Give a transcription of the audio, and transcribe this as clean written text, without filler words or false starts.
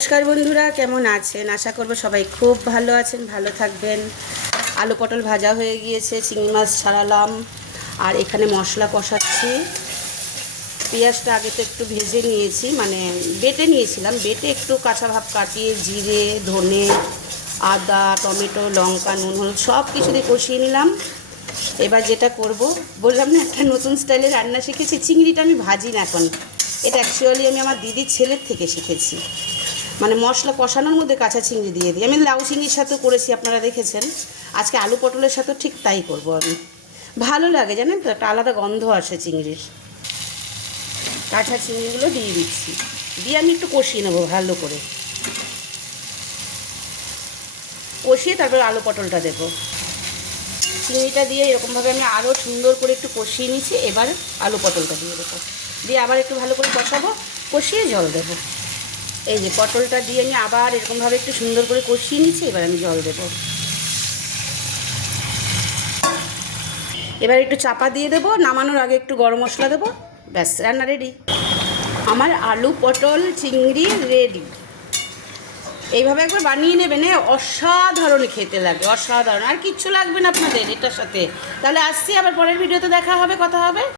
নমস্কার বন্ধুরা, কেমন আছেন? আশা করব সবাই খুব ভালো আছেন, ভালো থাকবেন। আলু পটল ভাজা হয়ে গিয়েছে, চিংড়ি মাছ ছাড়ালাম, আর এখানে মশলা কষাচ্ছি। পেঁয়াজটা আগে তো একটু ভেজে নিয়েছি, মানে বেটে নিয়েছিলাম, বেটে একটু কাঁচা ভাব কাটিয়ে জিরে, ধনে, আদা, টমেটো, লঙ্কা, নুন, হলুদ সব কিছু দিয়ে কষিয়ে নিলাম। এবার যেটা করব, বললাম না একটা নতুন স্টাইলে রান্না শিখেছি। চিংড়িটা আমি ভাজি না এখন, এটা অ্যাকচুয়ালি আমি আমার দিদির ছেলের থেকে শিখেছি। মানে মশলা কষানোর মধ্যে কাঁচা চিংড়ি দিয়ে দিই। আমি লাউ চিংড়ির সাথেও করেছি, আপনারা দেখেছেন। আজকে আলু পটলের সাথেও ঠিক তাই করব আমি। ভালো লাগে জানেন তো, একটা আলাদা গন্ধ আসে চিংড়ির। কাঁচা চিংড়িগুলো দিয়ে দিচ্ছি, দিয়ে আমি একটু কষিয়ে নেবো ভালো করে। কষিয়ে তারপর আলু পটলটা দেবো। চিংড়িটা দিয়ে এরকমভাবে আমি আরও সুন্দর করে একটু কষিয়ে নিচ্ছি। এবার আলু পটলটা দিয়ে দেবো, দিয়ে আবার একটু ভালো করে কষাবো, কষিয়ে জল দেবো। এই যে পটলটা দিয়ে আমি আবার এরকমভাবে একটু সুন্দর করে কষিয়ে নিচ্ছি। এবার আমি জল দেবো। এবার একটু চাপা দিয়ে দেবো, নামানোর আগে একটু গরম মশলা দেবো, ব্যাস রান্না রেডি। আমার আলু পটল চিংড়ি রেডি। এইভাবে একবার বানিয়ে নেবেন, অসাধারণ খেতে লাগে, অসাধারণ। আর কিচ্ছু লাগবে না আপনাদের এটার সাথে। তাহলে আসছি, আবার পরের ভিডিওতে দেখা হবে, কথা হবে।